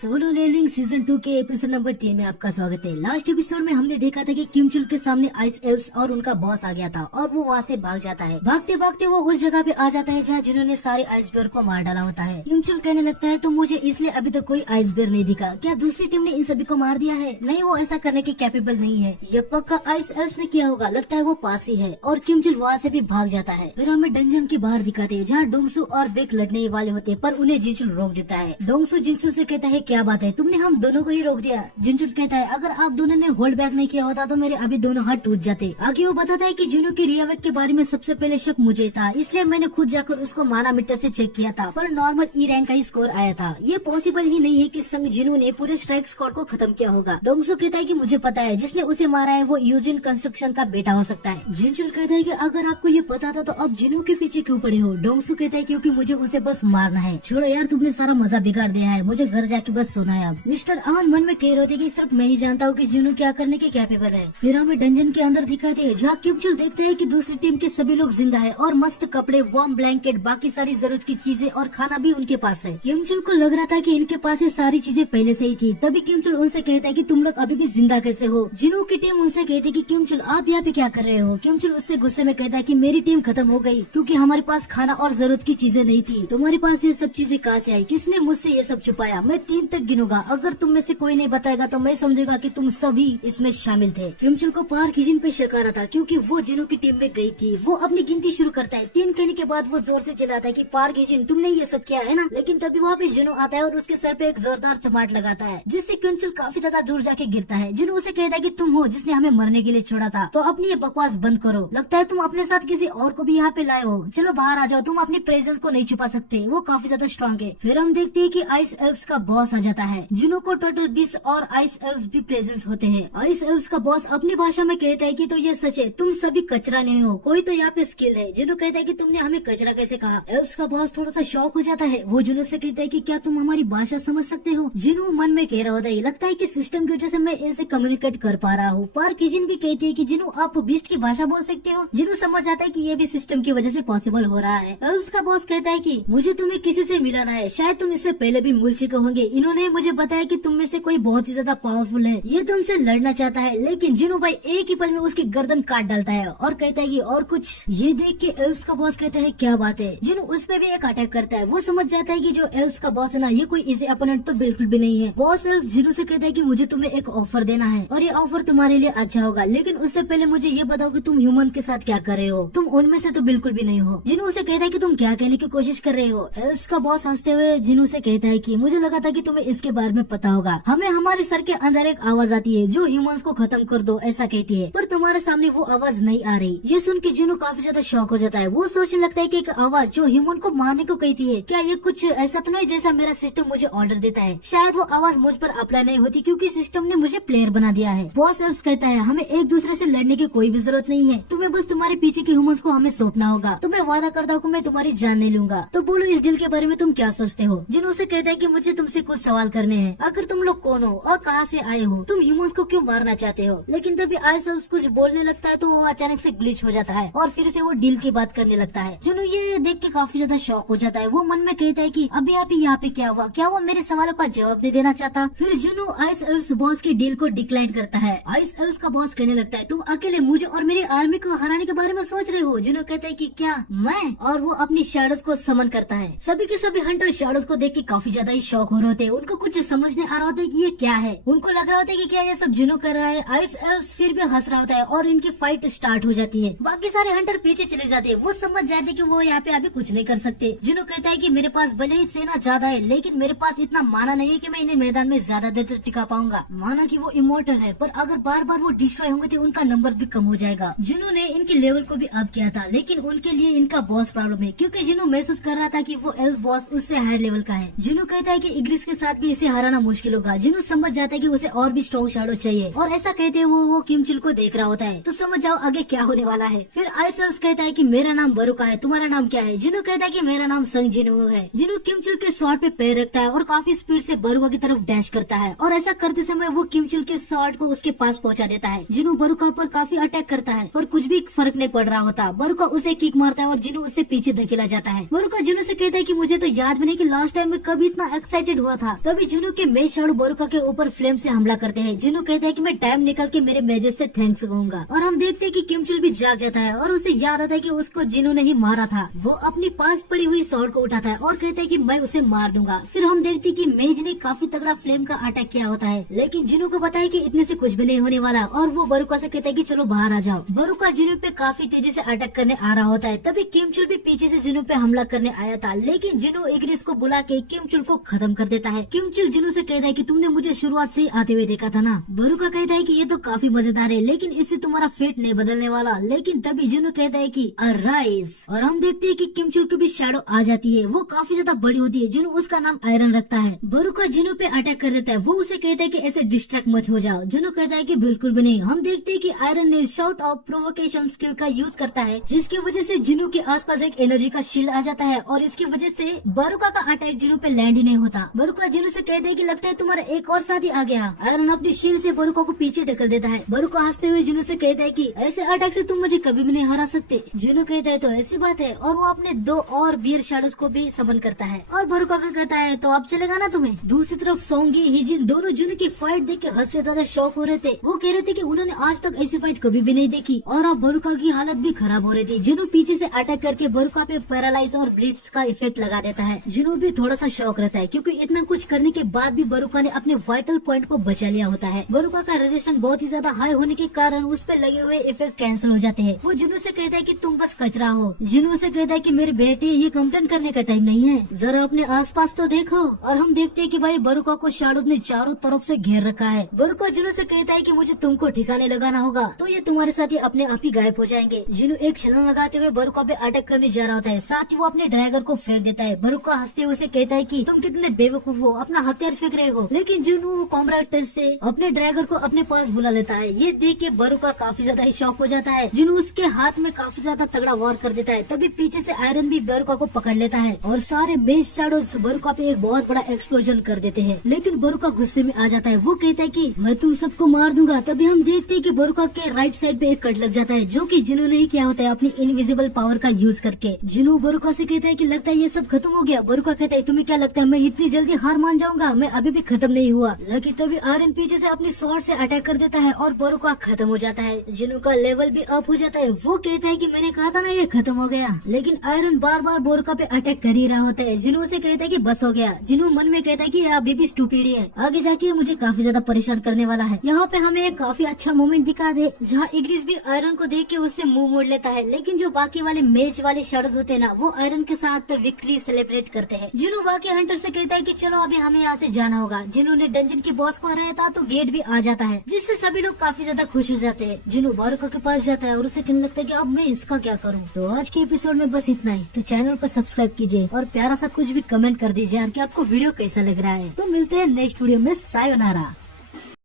Solo levelling season 2 के episode number 3 में आपका स्वागत है। लास्ट एपिसोड में हमने देखा था कि किमचुल के सामने आइस एल्व्स और उनका बॉस आ गया था और वो वहाँ से भाग जाता है। भागते भागते वो उस जगह पे आ जाता है जहाँ जिन्होंने सारे आइस बेयर को मार डाला होता है। किमचुल कहने लगता है तो मुझे इसलिए अभी तक कोई आइस बेयर नहीं दिखा, क्या दूसरी टीम ने इन सभी को मार दिया है? नहीं, वो ऐसा करने के कैपेबल नहीं है, ये पक्का आइस एल्व्स ने किया होगा। लगता है वो पास ही है और किमचुल वहाँ से भी भाग जाता है। फिर हमें डंजन के बाहर दिखाते हैं जहाँ डोंगसू और बेक लड़ने वाले होते हैं, पर उन्हें जिनचुल रोक देता है। डोंगसू जिनचुल से कहता है क्या बात है, तुमने हम दोनों को ही रोक दिया। जिनचुल कहता है अगर आप दोनों ने होल्ड बैक नहीं किया होता तो मेरे अभी दोनों हाथ टूट जाते। आगे वो बताता है कि जिनू के रियावेक के बारे में सबसे पहले शक मुझे था, इसलिए मैंने खुद जाकर उसको माना मीटर से चेक किया था, पर नॉर्मल ई रैंक का ही स्कोर आया था। ये पॉसिबल ही नहीं है कि संग जिनू ने पूरे स्ट्राइक स्क्वाड को खत्म किया होगा। डोंगसू कहता है कि मुझे पता है, जिसने उसे मारा है वो यूजिन कंस्ट्रक्शन का बेटा हो सकता है। जिनचुल कहता है कि अगर आपको ये पता था तो अब जिनू के पीछे क्यों पड़े हो? डोंगसू कहता है क्योंकि मुझे उसे बस मारना है। छोड़ो यार, तुमने सारा मजा बिगाड़ दिया है, मुझे घर जाके बस सोना है। अब मिस्टर आन मन में कह रहे थे कि सिर्फ मैं ही जानता हूँ कि जिनू क्या करने के कैपेबल है। फिर हमें डंजन के अंदर दिखाते हैं जहाँ किमचुल देखते हैं कि दूसरी टीम के सभी लोग जिंदा है और मस्त कपड़े, वार्म ब्लैंकेट, बाकी सारी जरूरत की चीजें और खाना भी उनके पास है। किमचुल को लग रहा था कि इनके पास ये सारी चीजें पहले से ही थी, तभी किमचुल उनसे कहता है कि तुम लोग अभी भी जिंदा कैसे हो? जिनू की टीम उनसे कहती है कि किमचुल आप यहाँ पे क्या कर रहे हो? किमचुल उससे गुस्से में कहता है कि मेरी टीम खत्म हो गई क्योंकि हमारे पास खाना और जरूरत की चीजें नहीं थी। तुम्हारे पास ये सब चीजें कहाँ से आई? किसने मुझसे ये सब छुपाया? मैं 3 तक गिनूंगा, अगर तुम में से कोई नहीं बताएगा तो मैं समझूंगा कि तुम सभी इसमें शामिल थे। किमचुल को पार्क हिजिन पे शक आ रहा था क्योंकि वो जिनू की टीम में गई थी। वो अपनी गिनती शुरू करता है। 3 कहने के बाद वो जोर से चिल्लाता है कि पार्क हिजिन तुमने ये सब किया है ना? लेकिन तभी वहाँ पे जिनू आता है और उसके सर पे एक जोरदार चमाट लगाता है जिससे किमचुल काफी ज्यादा दूर जाके गिरता है। जिनू उसे कहता है कि तुम हो जिसने हमें मरने के लिए छोड़ा था, तो अपनी ये बकवास बंद करो। लगता है तुम अपने साथ किसी और को भी यहाँ पे लाए हो। चलो बाहर आ जाओ, तुम अपनी प्रेजेंस को नहीं छुपा सकते। वो काफी ज्यादा स्ट्रॉन्ग है। फिर हम देखते हैं कि आइस एल्व्स का बॉस आ जाता है। जिनू को टोटल 20 और आइस एल्व्स भी प्रेजेंस होते हैं। आइस एल्व्स का बॉस अपनी भाषा में कहता है कि तो ये सच है, तुम सभी कचरा नहीं हो, कोई तो यहाँ पे स्किल है। जिनू कहता है कि तुमने हमें कचरा कैसे कहा? एल्व्स का बॉस थोड़ा सा शॉक हो जाता है। वो जिनू से कहता है कि क्या तुम हमारी भाषा समझ सकते हो? जिनू मन में कह रहा होता है लगता है कि सिस्टम की वजह से मैं इसे कम्युनिकेट कर पा रहा हूँ। पर किजिन भी कहती है कि जिनू आप बीस्ट की भाषा बोल सकते हो। जिनू समझ जाता है कि ये भी सिस्टम की वजह से पॉसिबल हो रहा है। एल्व्स का बॉस कहता है कि मुझे तुम्हें किसी से मिलाना है, शायद तुम इससे पहले भी मिल चुके होंगे। इन्होंने मुझे बताया कि तुम में से कोई बहुत ही ज्यादा पावरफुल है, ये तुमसे लड़ना चाहता है। लेकिन जिनू भाई एक ही पल में उसकी गर्दन काट डालता है और कहता है कि और कुछ। ये देख के एल्व्स का बॉस कहता है क्या बात है? जिनू उस पे भी एक अटैक करता है। वो समझ जाता है कि जो एल्व्स का बॉस है ना, ये कोई इजी अपोनेंट तो बिल्कुल भी नहीं है। बॉस एल्व्स जिनू से कहता है कि मुझे तुम्हें एक ऑफर देना है और ये ऑफर तुम्हारे लिए अच्छा होगा, लेकिन उससे पहले मुझे ये बताओ कि तुम ह्यूमन के साथ क्या कर रहे हो? तुम उनमें से तो बिल्कुल भी नहीं हो। जिनू उसे कहता है कि तुम क्या कहने की कोशिश कर रहे हो? एल्व्स का बॉस हंसते हुए जिनू से कहता है कि मुझे लगा था कि तुम्हें इसके बारे में पता होगा। हमें हमारे सर के अंदर एक आवाज आती है जो ह्यूमंस को खत्म कर दो ऐसा कहती है, पर तुम्हारे सामने वो आवाज नहीं आ रही। ये सुन के जिनू काफी ज्यादा शॉक हो जाता है। वो सोचने लगता है कि एक आवाज जो ह्यूमन को मारने को कहती है, क्या ये कुछ ऐसा तो नहीं जैसा मेरा सिस्टम मुझे ऑर्डर देता है? शायद वो आवाज मुझ पर अप्लाई नहीं होती क्योंकि सिस्टम ने मुझे प्लेयर बना दिया है। बॉस एल्व्स कहता है हमें एक दूसरे से लड़ने की कोई भी जरूरत नहीं है, तुम्हें बस तुम्हारे पीछे के ह्यूमंस को हमें सौंपना होगा। तो मैं वादा करता हूँ मैं तुम्हारी जान नहीं लूंगा। तो बोलो इस डील के बारे में तुम क्या सोचते हो? जिनू से कहता है कि मुझे तुमसे कुछ सवाल करने हैं। आखिर तुम लोग कौन हो और कहाँ से आए हो? तुम ह्यूमंस को क्यों मारना चाहते हो? लेकिन तभी आइस एल्व्स कुछ बोलने लगता है तो वो अचानक से ग्लिच हो जाता है और फिर से वो डील की बात करने लगता है। जिनू ये देख के काफी ज्यादा शॉक हो जाता है। वो मन में कहता है कि अभी आप यहाँ पे क्या हुआ? क्या वो मेरे सवालों का जवाब दे देना चाहता? फिर जिनू आइस एल्व्स बॉस की डील को डिक्लाइन करता है। आइस एल्व्स का बॉस कहने लगता है तुम अकेले मुझे और मेरी आर्मी को हराने के बारे में सोच रहे हो? जिनू कहता है कि क्या मैं? और वो अपनी शैडोज को समन करता है। सभी के सभी हंटर शैडोज को देख के काफी ज्यादा ही शॉक हो रहे होते हैं। उनको कुछ समझने आ रहा होता है कि ये क्या है। उनको लग रहा होता है कि क्या ये सब जिनू कर रहा है। आइस एल्व्स फिर भी हंस रहा होता है और इनकी फाइट स्टार्ट हो जाती है। बाकी सारे हंटर पीछे चले जाते हैं। वो समझ जाते हैं कि वो यहाँ पे अभी कुछ नहीं कर सकते। जिनू कहता है कि मेरे पास भले ही सेना ज्यादा है, लेकिन मेरे पास इतना माना नहीं है कि मैं इन्हें मैदान में ज्यादा देर तक टिका पाऊंगा। माना कि वो इमोर्टल है, पर अगर बार बार वो डिस्ट्रॉय होंगे तो उनका नंबर भी कम हो जाएगा। जिनू ने इनके लेवल को भी अप किया था, लेकिन उनके लिए इनका बॉस प्रॉब्लम है क्योंकि जिनू महसूस कर रहा था कि वो एल्फ बॉस उससे हायर लेवल का है। जिनू कहता है कि इग्रिस के साथ भी इसे हराना मुश्किल होगा। जिनू समझ जाता है कि उसे और भी स्ट्रॉन्ग शैडो चाहिए और ऐसा कहते हुए वो किमचुल को देख रहा होता है। तो समझ जाओ आगे क्या होने वाला है। फिर आइस एल्व्स कहता है कि मेरा नाम बरुका है, तुम्हारा नाम क्या है? जिनू कहता है कि मेरा नाम संग जिनू है। जिनू किमचुल के स्वॉर्ड पे पैर रखता है और काफी स्पीड से बरुका की तरफ डैश करता है और ऐसा करते समय वो किमचुल के स्वॉर्ड को उसके पास पहुंचा देता है। जिनू बरुका पर काफी अटैक करता है पर कुछ भी फर्क नहीं पड़ रहा होता। बरुका उसे किक मारता है और जिनू उससे पीछे धकेला जाता है। बरुका जिनू से कहता है कि मुझे तो याद भी नहीं कि लास्ट टाइम मैं कभी इतना एक्साइटेड हुआ था। था। तभी जुनू के मेज शाडू बोरुका के ऊपर फ्लेम से हमला करते हैं। जुनू कहता है कि मैं टाइम निकल के मेरे मेजेस से थैंक्स कहूंगा और हम देखते हैं कि किमचुल भी जाग जाता है और उसे याद आता है कि उसको जिनू ने ही मारा था। वो अपनी पास पड़ी हुई स्वॉर्ड को उठाता है और कहता है कि मैं उसे मार दूंगा। फिर हम देखते हैं कि मेज ने काफी तगड़ा फ्लेम का अटैक किया होता है, लेकिन जिनू को पता है कि इतने से कुछ भी नहीं होने वाला और वो बोरुका से कहता है कि चलो बाहर आ जाओ। बोरुका जिनू पे काफी तेजी से अटैक करने आ रहा होता है। तभी किमचुल भी पीछे से जिनू पे हमला करने आया था, लेकिन जिनू इग्रिस को बुला के किमचुल को खत्म कर देता है। किमचुल जिनू से कहता है कि तुमने मुझे शुरुआत से ही आते हुए देखा था ना। बोरुका कहता है कि ये तो काफी मजेदार है, लेकिन इससे तुम्हारा फेट नहीं बदलने वाला। लेकिन तभी जिनू कहता है कि अराइज, और हम देखते हैं कि किमचुल की भी शैडो आ जाती है। वो काफी ज्यादा बड़ी होती है। जिनू उसका नाम आयरन रखता है। बोरुका जिनू पे अटैक कर देता है। वो उसे कहता है कि ऐसे डिस्ट्रैक्ट मत हो जाओ। जिनू कहता है कि बिल्कुल भी नहीं। हम देखते हैं कि आयरन ने शाउट ऑफ प्रोवोकेशन स्किल का यूज करता है, जिसकी वजह से जिनू के आसपास एक एनर्जी का शील्ड आ जाता है और इसकी वजह से बोरुका का अटैक जिनू पे लैंड ही नहीं होता। बोरुका जिनू से कहता है कि लगता है तुम्हारा एक और साथी आ गया। आयरन अपनी शील्ड से बोरुका को पीछे ढकल देता है। बोरुका हंसते हुए जिनू से कहता है कि ऐसे अटैक से तुम मुझे कभी भी नहीं हरा सकते। जिनू कहता है तो ऐसी बात है, और वो अपने 2 और बियर शैडोज को भी समन करता है और बोरुका का कहता है तो अब चलेगा ना तुम्हें। दूसरी तरफ सोंगी हिजिन दोनों जिनू की फाइट देख के हद से ज्यादा शौक हो रहे थे। वो कह रहे थे कि उन्होंने आज तक ऐसी फाइट कभी भी नहीं देखी और अब बोरुका की हालत भी खराब हो रही थी। जिनू पीछे से अटैक करके बोरुका पे पैरालाइज और ब्लीड्स का इफेक्ट लगा देता है। जिनू भी थोड़ा सा शौक रहता है, क्योंकि इतना कुछ करने के बाद भी बोरुका ने अपने वाइटल पॉइंट को बचा लिया होता है। बोरुका का रेजिस्टेंस बहुत ही ज्यादा हाई होने के कारण उस पे लगे हुए इफेक्ट कैंसिल हो जाते हैं। वो जिनू से कहता है कि तुम बस कचरा हो। जिनू से कहता है कि मेरे बेटे ये कंप्लेन करने का टाइम नहीं है, जरा अपने आसपास तो देखो। और हम देखते हैं कि भाई बोरुका को शैडो ने चारों तरफ से घेर रखा है। बोरुका जिनू से कहता है कि मुझे तुमको ठिकाने लगाना होगा, तो ये तुम्हारे साथ ही अपने आप ही गायब हो जाएंगे। जिनू एक छलांग लगाते हुए बोरुका पे अटैक करने जा रहा होता है, साथ ही वो अपने ड्रैगर को फेंक देता है। बोरुका हंसते हुए उसे कहता है कि तुम कितने बेवकूफ हो, अपना हथियार फेंक रहे हो। लेकिन जिनू कॉम्रेड टेस्ट से अपने ड्रैगर को अपने पास बुला लेता है। ये देख के बोरुका काफी ज्यादा ही शॉक हो जाता है। जिनू उसके हाथ में काफी ज्यादा तगड़ा वार कर देता है। तभी पीछे से आयरन भी बोरुका को पकड़ लेता है और सारे मेज शैडोज बोरुका पे एक बहुत बड़ा एक्सप्लोजन कर देते हैं। लेकिन बोरुका गुस्से में आ जाता है। वो कहता है कि मैं तुम सबको मार दूंगा। तभी हम देखते हैं कि बोरुका के राइट साइड पे एक कट लग जाता है, जो कि जिनू ने ही किया होता है अपनी इनविजिबल पावर का यूज करके। जिनू बोरुका से कहता है कि लगता है ये सब खत्म हो गया। बोरुका कहता है तुम्हें क्या लगता है मैं इतनी जल्दी हार मान जाऊंगा? मैं अभी भी खत्म नहीं हुआ। लेकिन तभी आयरन पीछे से अपनी स्वॉर्ड से अटैक कर देता है और बोरुका खत्म हो जाता है। जिनू का लेवल भी अप हो जाता है। वो कहता है कि मैंने कहा था ना ये खत्म हो गया। लेकिन आयरन बार बार बोरुका पे अटैक कर ही रहा होता है। जिनू से कहता है कि बस हो गया। जिनू मन में कहता है कि अभी भी स्टूपिड है, आगे जाके मुझे काफी ज्यादा परेशान करने वाला है। यहाँ पे हमें एक काफी अच्छा मोमेंट दिखा दे, जहाँ इग्रिस भी आयरन को देख के उससे मुंह मोड़ लेता है। लेकिन जो बाकी वाले मेज वाले शैडोज होते हैं ना, वो आयरन के साथ विक्ट्री सेलिब्रेट करते हैं। जिनू बाकी हंटर से कहता है कि चलो अभी हमें यहाँ से जाना होगा। जिनू ने डंजन की बॉस को हराया था तो गेट भी आ जाता है, जिससे सभी लोग काफी ज्यादा खुश हो जाते हैं। जिनू बोरुका के पास जाता है और उसे कहने लगता है कि अब मैं इसका क्या करूँ। तो आज के एपिसोड में बस इतना ही। तो चैनल को सब्सक्राइब कीजिए और प्यारा सा कुछ भी कमेंट कर दीजिए यार कि आपको वीडियो कैसा लग रहा है। तो मिलते हैं नेक्स्ट वीडियो में। सायोनारा।